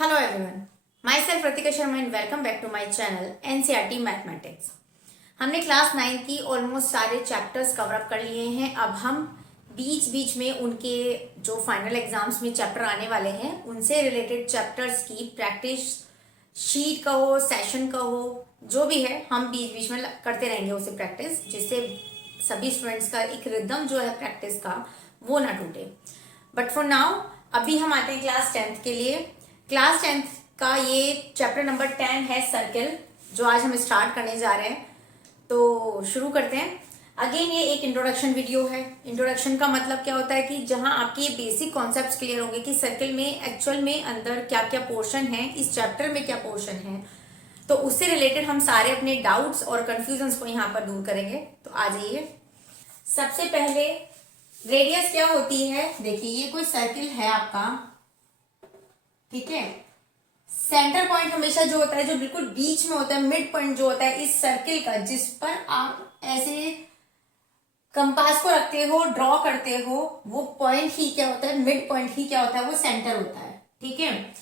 Hello everyone, myself Ritika Sharma and welcome back to my channel NCERT Mathematics। हमने class 9 की almost सारे chapters cover up कर लिए हैं। अब हम बीच बीच में उनके जो फाइनल एग्जाम्स में चैप्टर आने वाले हैं उनसे रिलेटेड चैप्टर्स की प्रैक्टिस शीट का हो, सेशन का हो, जो भी है हम बीच बीच में करते रहेंगे उसे प्रैक्टिस, जिससे सभी स्टूडेंट्स का एक रिदम जो है प्रैक्टिस का वो ना टूटे। बट फॉर नाउ अभी हम आते हैं क्लास 10th के लिए। क्लास 10th का ये चैप्टर नंबर 10 है सर्किल, जो आज हम स्टार्ट करने जा रहे हैं। तो शुरू करते हैं। अगेन ये एक इंट्रोडक्शन वीडियो है। इंट्रोडक्शन का मतलब क्या होता है कि जहां आपके बेसिक कॉन्सेप्ट्स क्लियर होंगे कि सर्किल में एक्चुअल में अंदर क्या क्या पोर्शन है, इस चैप्टर में क्या पोर्शन है, तो उससे रिलेटेड हम सारे अपने डाउट्स और कंफ्यूजन्स को यहाँ पर दूर करेंगे। तो आ जाइए। सबसे पहले रेडियस क्या होती है। देखिए ये कोई सर्किल है आपका, ठीक है। सेंटर पॉइंट हमेशा जो होता है, जो बिल्कुल बीच में होता है, मिड पॉइंट जो होता है इस सर्किल का, जिस पर आप ऐसे कंपास को रखते हो, ड्रॉ करते हो, वो पॉइंट ही क्या होता है, मिड पॉइंट ही क्या होता है, वो सेंटर होता है, ठीक है।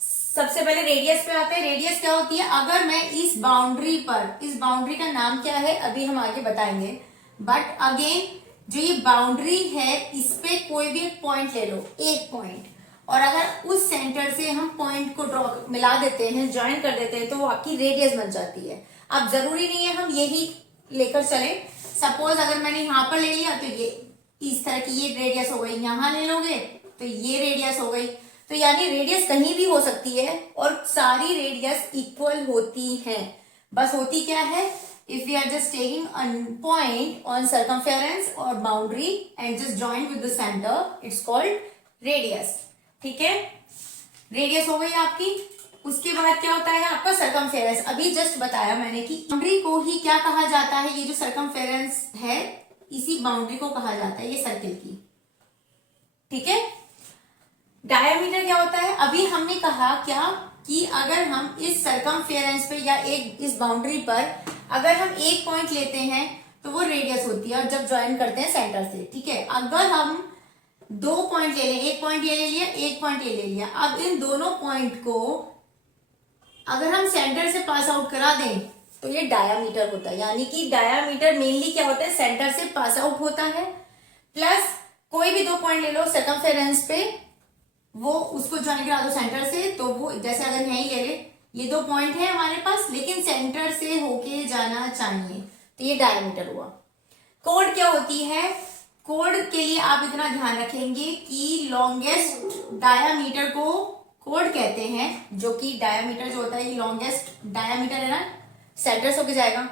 सबसे पहले रेडियस पे आते हैं। रेडियस क्या होती है, अगर मैं इस बाउंड्री पर, इस बाउंड्री का नाम क्या है अभी हम आगे बताएंगे, बट अगेन जो ये बाउंड्री है इस पे कोई भी एक पॉइंट ले लो, एक पॉइंट, और अगर उस सेंटर से हम पॉइंट को ड्रॉ मिला देते हैं, ज्वाइन कर देते हैं, तो वो आपकी रेडियस बन जाती है। अब जरूरी नहीं है हम यही लेकर चले। सपोज अगर मैंने यहां पर ले लिया तो ये इस तरह की ये रेडियस हो गई, यहां ले लोगे तो ये रेडियस हो गई। तो यानी रेडियस कहीं भी हो सकती है और सारी रेडियस इक्वल होती हैं। बस होती क्या है, if we are just taking a point on circumference or boundary and just join with the center, it's called radius, ठीक है। रेडियस हो गई आपकी। उसके बाद क्या होता है आपका सर्कमफेरेंस। अभी जस्ट बताया मैंने कि बाउंड्री को ही क्या कहा जाता है, ये जो सर्कमफेरेंस है इसी बाउंड्री को कहा जाता है, ये सर्किल की, ठीक है। डायमीटर क्या होता है, अभी हमने कहा क्या कि अगर हम इस सर्कमफेरेंस पे या एक इस बाउंड्री पर अगर हम एक पॉइंट लेते हैं तो वो रेडियस होती है, और जब ज्वाइन करते हैं सेंटर से, ठीक है। अगर हम दो पॉइंट ले लें, एक पॉइंट ये ले लिया, एक पॉइंट ये ले लिया, अब इन दोनों पॉइंट को अगर हम सेंटर से पास आउट करा दें तो ये डायामीटर होता है। यानी कि डायामीटर मेनली क्या होता है, सेंटर से पास आउट होता है, प्लस कोई भी दो पॉइंट ले लो सर्कमफेरेंस पे, वो उसको ज्वाइन करा दो सेंटर से, तो वो जैसे अगर यहीं ले ले, ये दो पॉइंट है हमारे पास लेकिन सेंटर से होके जाना चाहिए, तो ये डायमीटर हुआ। कोड क्या होती है, कोड के लिए आप इतना ध्यान रखेंगे कि लॉन्गेस्ट डायामीटर को कोड कहते हैं, जो कि डायामीटर जो होता है ये लॉन्गेस्ट डायामीटर है ना, सेंटर से होके जाएगा,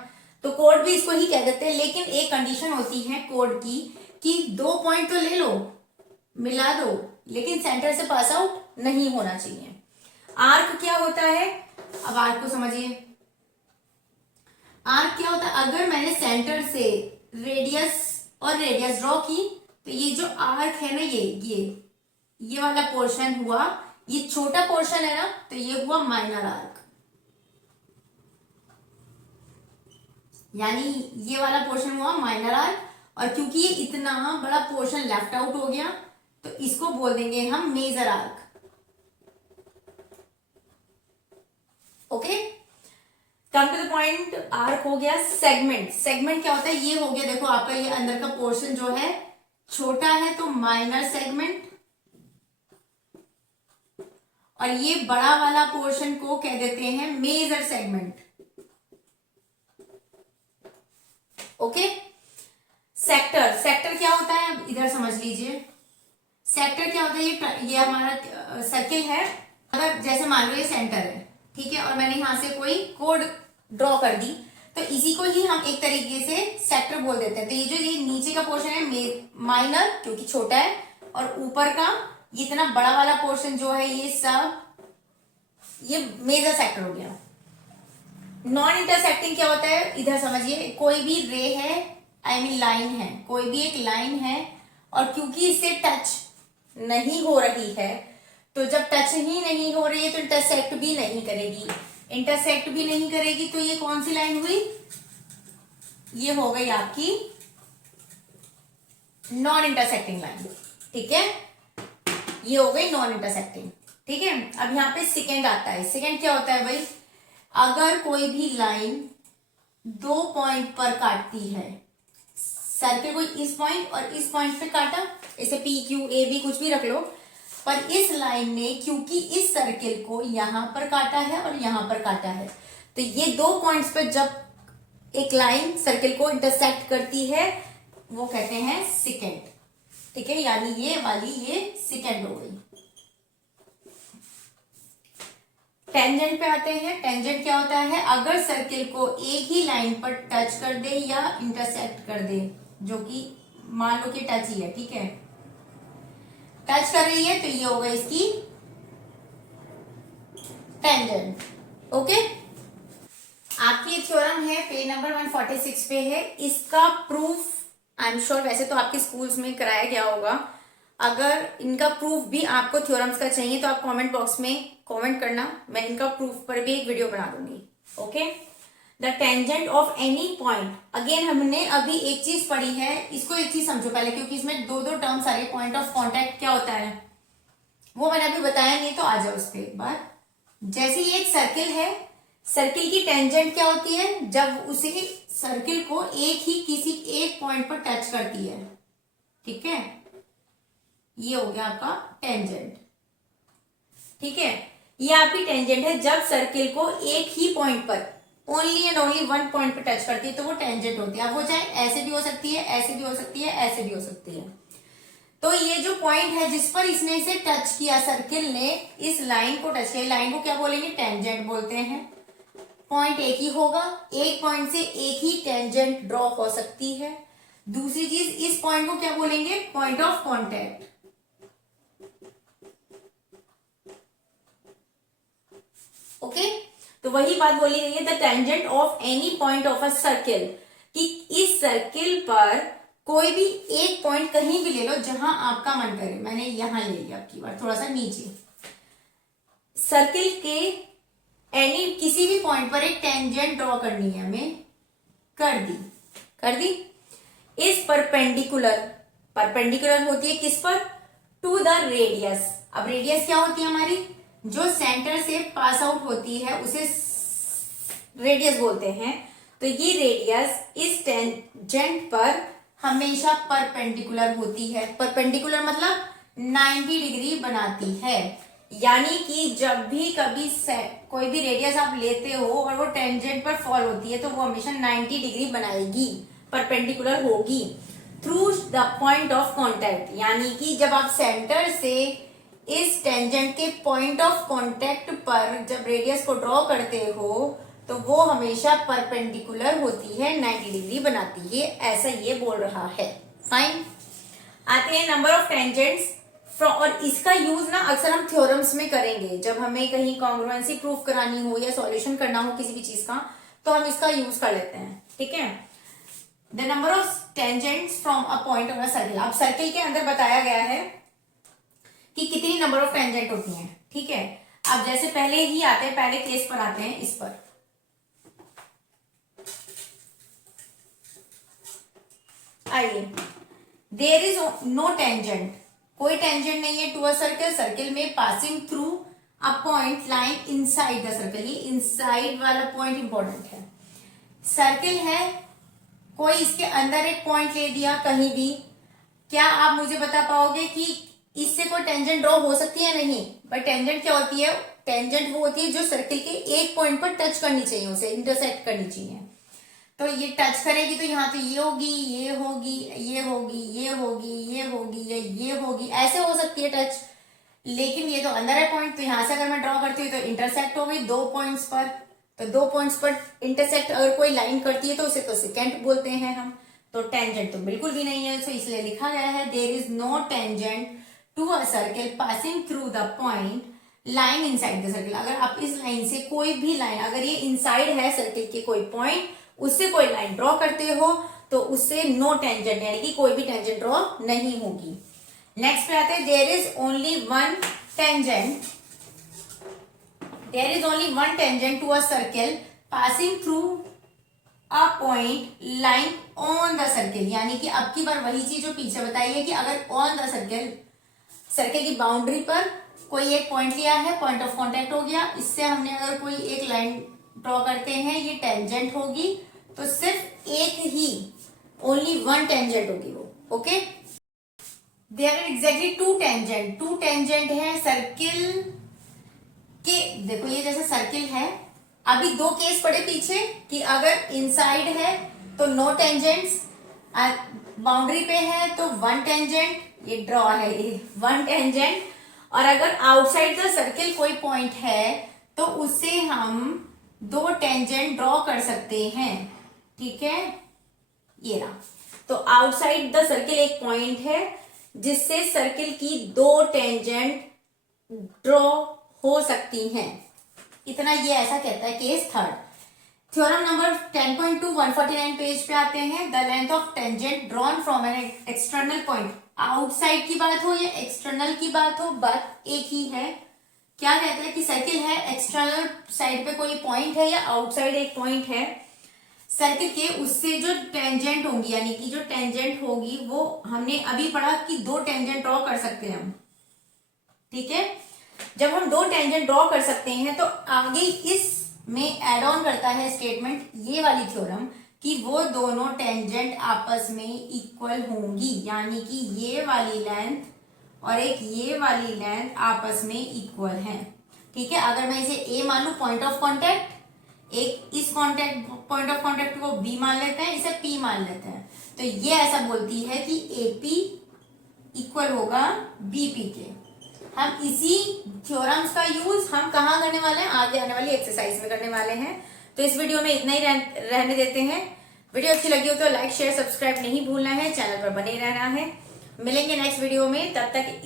तो कोड भी इसको ही कह देते हैं। लेकिन एक कंडीशन होती है कोड की कि दो पॉइंट तो ले लो, मिला दो, लेकिन सेंटर से पास आउट नहीं होना चाहिए। आर्क क्या होता है, अब आर्क को समझिए। आर्क क्या होता है, अगर मैंने सेंटर से रेडियस और रेडियस ड्रॉ की तो ये जो आर्क है ना, ये वाला पोर्शन हुआ, ये छोटा पोर्शन है ना, तो ये हुआ माइनर आर्क। यानी ये वाला पोर्शन हुआ माइनर आर्क, और क्योंकि ये इतना बड़ा पोर्शन लेफ्ट आउट हो गया तो इसको बोल देंगे हम major arc, okay. Come to the point, arc हो गया। सेगमेंट, सेगमेंट क्या होता है, ये हो गया, देखो आपका ये अंदर का पोर्शन जो है छोटा है तो माइनर सेगमेंट, और ये बड़ा वाला पोर्शन को कह देते हैं major segment, okay. Sector, sector क्या होता है इधर समझ लीजिए। सेक्टर क्या होता है, ये हमारा सर्किल है, अगर जैसे मान लो ये सेंटर है, ठीक है, और मैंने यहां से कोई कोड ड्रॉ कर दी, तो इसी को ही हम एक तरीके से सेक्टर बोल देते हैं। तो ये जो ये नीचे का पोर्शन है माइनर क्योंकि छोटा है, और ऊपर का ये इतना बड़ा वाला पोर्शन जो है ये सब ये मेजर सेक्टर हो गया। नॉन इंटरसेक्टिंग क्या होता है, इधर समझिए, कोई भी रे है, आई मीन लाइन है, कोई भी एक लाइन है, और क्योंकि इससे टच नहीं हो रही है, तो जब टच ही नहीं हो रही है तो इंटरसेक्ट भी नहीं करेगी, इंटरसेक्ट भी नहीं करेगी, तो ये कौन सी लाइन हुई, ये हो गई आपकी नॉन इंटरसेक्टिंग लाइन, ठीक है। ये हो गई नॉन इंटरसेक्टिंग। ठीक है। अब यहाँ पे सेकेंड आता है। सेकेंड क्या होता है भाई, अगर कोई भी लाइन 2 पॉइंट पर काटती है, सर्किल को इस पॉइंट और इस पॉइंट पे काटा, इसे पी क्यू ए बी कुछ भी रख लो, पर इस लाइन ने क्योंकि इस सर्किल को यहां पर काटा है और यहां पर काटा है, तो ये 2 पॉइंट्स पर जब एक लाइन सर्किल को इंटरसेक्ट करती है वो कहते हैं सेकेंड। ठीक है, यानी ये वाली ये सेकेंड हो गई। टेंजेंट पे आते हैं। टेंजेंट क्या होता है, अगर सर्किल को एक ही लाइन पर टच कर दे या इंटरसेक्ट कर दे, जो कि मान लो कि टच ही है, ठीक है, टच कर रही है, तो ये होगा इसकी टेंजेंट। ओके, आपकी थ्योरम है पेज नंबर 146 पे है। इसका प्रूफ आई एम श्योर वैसे तो आपके स्कूल्स में कराया गया होगा। अगर इनका प्रूफ भी आपको थ्योरम्स का चाहिए तो आप कमेंट बॉक्स में कमेंट करना, मैं इनका प्रूफ पर भी एक वीडियो बना दूंगी। Okay, the tangent of any point. Again हमने अभी एक चीज पढ़ी है, इसको एक चीज समझो पहले, क्योंकि इसमें दो टर्म्स आ रही है। पॉइंट ऑफ कॉन्टैक्ट क्या होता है वो मैंने अभी बताया नहीं, तो आ जाओ उस पर एक बार। जैसे ये एक सर्किल है, सर्किल की टेंजेंट क्या होती है, जब उसे सर्किल को किसी एक पॉइंट पर टच करती है। ठीक है, ये हो गया आपका टेंजेंट। ठीक है, ये आपकी टेंजेंट है जब सर्किल को एक ही पॉइंट पर, only and only one point पर टच करती है, तो वो टेंजेंट होती है। अब वो चाहे ऐसे भी हो सकती है, ऐसे भी हो सकती है, ऐसे भी हो सकती है। तो ये जो पॉइंट है जिस पर इसने इसे टच किया, सर्किल ने इस लाइन को टच किया, लाइन को क्या बोलेंगे, टेंजेंट बोलते हैं। पॉइंट एक ही होगा, एक पॉइंट से एक ही टेंजेंट ड्रॉ हो सकती है। दूसरी चीज, इस पॉइंट को क्या बोलेंगे, पॉइंट ऑफ कॉन्टैक्ट। ओके, तो वही बात बोली गई है, the tangent of any point of a circle, कि इस सर्किल पर कोई भी एक पॉइंट कहीं भी ले लो जहां आपका मन करे। मैंने यहां ले लिया आपकी बार, थोड़ा सा नीचे, सर्किल के एनी किसी भी पॉइंट पर एक टेंजेंट ड्रॉ करनी है हमें, कर दी। इस परपेंडिकुलर होती है किस पर, टू द रेडियस। अब रेडियस क्या होती है हमारी, जो सेंटर से पास आउट होती है उसे रेडियस बोलते हैं। तो ये रेडियस इस टेंजेंट पर हमेशा परपेंडिकुलर होती है। परपेंडिकुलर मतलब 90 डिग्री बनाती है, यानी कि जब भी कभी कोई भी रेडियस आप लेते हो और वो टेंजेंट पर फॉल होती है तो वो हमेशा 90 डिग्री बनाएगी, परपेंडिकुलर होगी। Through the point of contact, यानी कि जब आप सेंटर से इस टेंजेंट के पॉइंट ऑफ कॉन्टैक्ट पर जब रेडियस को ड्रॉ करते हो तो वो हमेशा परपेंडिकुलर होती है, 90 डिग्री बनाती है, ऐसा ये बोल रहा है। फाइन, आते हैं नंबर ऑफ टेंजेंट्स। और इसका यूज ना अक्सर हम थ्योरम्स में करेंगे, जब हमें कहीं कॉन्ग्रुएंसी प्रूफ करानी हो या सॉल्यूशन करना हो किसी भी चीज का, तो हम इसका यूज कर लेते हैं। ठीक है, the number of tangents from a point of a circle. अब सर्किल के अंदर बताया गया है कि कितनी नंबर ऑफ टेंजेंट होती हैं। ठीक है, अब जैसे पहले ही आते हैं, पहले केस पर आते हैं, इस पर आइए। देयर इज नो टेंजेंट, कोई टेंजेंट नहीं है टू अ सर्किल, सर्किल में passing through a point line inside the circle. ये इनसाइड वाला पॉइंट इंपॉर्टेंट है। सर्किल है, कोई इसके अंदर एक पॉइंट ले दिया कहीं भी, क्या आप मुझे बता पाओगे कि इससे कोई टेंजेंट ड्रॉ हो सकती है? नहीं। बट टेंजेंट क्या होती है, टेंजेंट वो होती है जो सर्किल के एक पॉइंट पर टच करनी चाहिए, उसे इंटरसेक्ट करनी चाहिए। तो ये टच करेगी तो यहाँ तो ये होगी, ये होगी, ये होगी, ये होगी, ये होगी, ये होगी, ऐसे हो सकती है टच। लेकिन ये तो अंदर है पॉइंट, तो यहां से अगर मैं ड्रॉ करती हूँ तो इंटरसेक्ट हो गई 2 पॉइंट्स पर। तो 2 पॉइंट्स पर इंटरसेक्ट अगर कोई लाइन करती है तो उसे तो सेकेंड बोलते हैं हम। तो टेंजेंट तो बिल्कुल भी नहीं है, तो इसलिए लिखा गया है there is no tangent to a circle passing through the point line inside the circle. अगर आप इस लाइन से कोई भी लाइन, अगर ये इनसाइड है सर्किल के कोई पॉइंट, उससे कोई लाइन ड्रॉ करते हो तो उससे नो टेंजेंट, यानी कि कोई भी टेंजेंट ड्रॉ नहीं होगी। नेक्स्ट पे आते हैं, there is only one tangent, there is only one tangent to a circle passing through a point line on the circle. यानी कि अब की बार वही चीज जो पीछे बताई है कि अगर ऑन द सर्किल, सर्किल की बाउंड्री पर कोई एक पॉइंट लिया है, पॉइंट ऑफ कांटेक्ट हो गया, इससे हमने अगर कोई एक लाइन ड्रॉ करते हैं, ये टेंजेंट होगी, तो सिर्फ एक ही, ओनली वन टेंजेंट होगी वो। Okay, there are exactly two tangent है सर्किल के। देखो ये जैसे सर्किल है, अभी दो केस पड़े पीछे कि अगर इनसाइड है तो नो टेंजेंट्स, बाउंड्री पे है तो वन टेंजेंट, ये ड्रॉ है ये वन टेंजेंट, और अगर आउटसाइड द सर्किल कोई पॉइंट है तो उससे हम दो टेंजेंट ड्रॉ कर सकते हैं। ठीक है, ये रहा। तो आउटसाइड द सर्किल एक पॉइंट है जिससे सर्किल की दो टेंजेंट ड्रॉ हो सकती हैं। इतना ये ऐसा कहता है case third. Theorem number 10.2 149 page पे आते हैं। The length of tangent drawn from an external point, outside की बात हो या एक्सटर्नल की बात हो, बात एक ही है। क्या कहते हैं कि सर्किल है, एक्सटर्नल साइड पे कोई पॉइंट है या आउटसाइड एक पॉइंट है सर्किल के, उससे जो टेंजेंट होंगी, यानी कि जो टेंजेंट होगी वो हमने अभी पढ़ा कि दो टेंजेंट ड्रॉ कर सकते हैं हम। ठीक है, जब हम दो टेंजेंट ड्रॉ कर सकते हैं तो आगे इसमें एड ऑन करता है स्टेटमेंट, ये वाली थ्योरम, कि वो दोनों टेंजेंट आपस में इक्वल होंगी, यानी कि ये वाली लेंथ और एक ये वाली लेंथ आपस में इक्वल है। ठीक है, अगर मैं इसे ए मानू पॉइंट ऑफ कांटेक्ट, एक इस पॉइंट ऑफ कांटेक्ट को बी मान लेते हैं, इसे पी मान लेते हैं, तो ये ऐसा बोलती है कि एपी इक्वल होगा बीपी के। हम इसी थ्योरम्स का यूज हम कहाँ करने वाले हैं, आगे आने वाली एक्सरसाइज में करने वाले हैं। तो इस वीडियो में इतना ही रहने देते हैं। वीडियो अच्छी लगी हो तो लाइक शेयर सब्सक्राइब नहीं भूलना है, चैनल पर बने रहना है। मिलेंगे नेक्स्ट वीडियो में, तब तक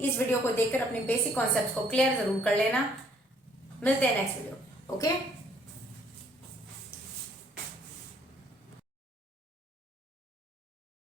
इस वीडियो को देखकर अपने बेसिक कॉन्सेप्ट्स को क्लियर जरूर कर लेना। मिलते हैं नेक्स्ट वीडियो। ओके।